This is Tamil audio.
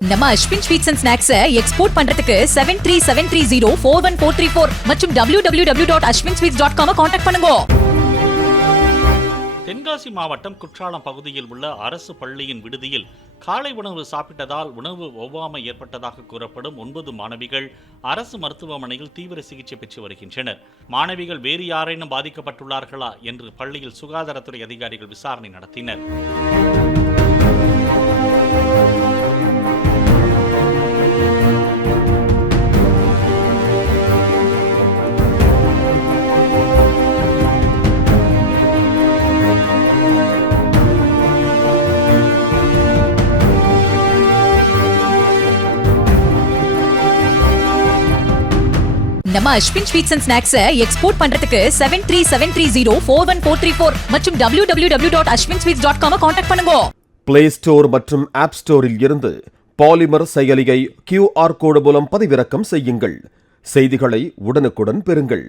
நம்ம அஸ்வின் ஸ்வீட்ஸ் அண்ட் ஸ்நாக்ஸை எக்ஸ்போர்ட் பண்றதுக்கு 7373041434 மற்றும் www.ashwinsweets.com கான்டாக்ட் பண்ணுங்க. தென்காசி மாவட்டம் குற்றாலம் பகுதியில் உள்ள அரசு பள்ளியின் விடுதியில் காலை உணவு சாப்பிட்டதால் உணவு ஒவ்வாமை ஏற்பட்டதாக கூறப்படும் 9 மாணவிகள் அரசு மருத்துவமனையில் தீவிர சிகிச்சை பெற்று வருகின்றனர். மாணவிகள் வேறு யாரேனும் பாதிக்கப்பட்டுள்ளார்களா என்று பள்ளியில் சுகாதாரத்துறை அதிகாரிகள் விசாரணை நடத்தினர். நம்ம அஸ்வின் ஸ்வீட்ஸ் அண்ட் ஸ்நாக்ஸை எக்ஸ்போர்ட் பண்றதுக்கு 7373041434 மற்றும் www.ashwinsweets.com கான்டாக்ட் பண்ணுங்க. பிளே ஸ்டோர் மற்றும் ஆப் ஸ்டோரில் இருந்து பாலிமர் செயலியை QR கோடு மூலம் பதிவிறக்கம் செய்யுங்கள். செய்திகளை உடனுக்குடன் பெறுங்கள்.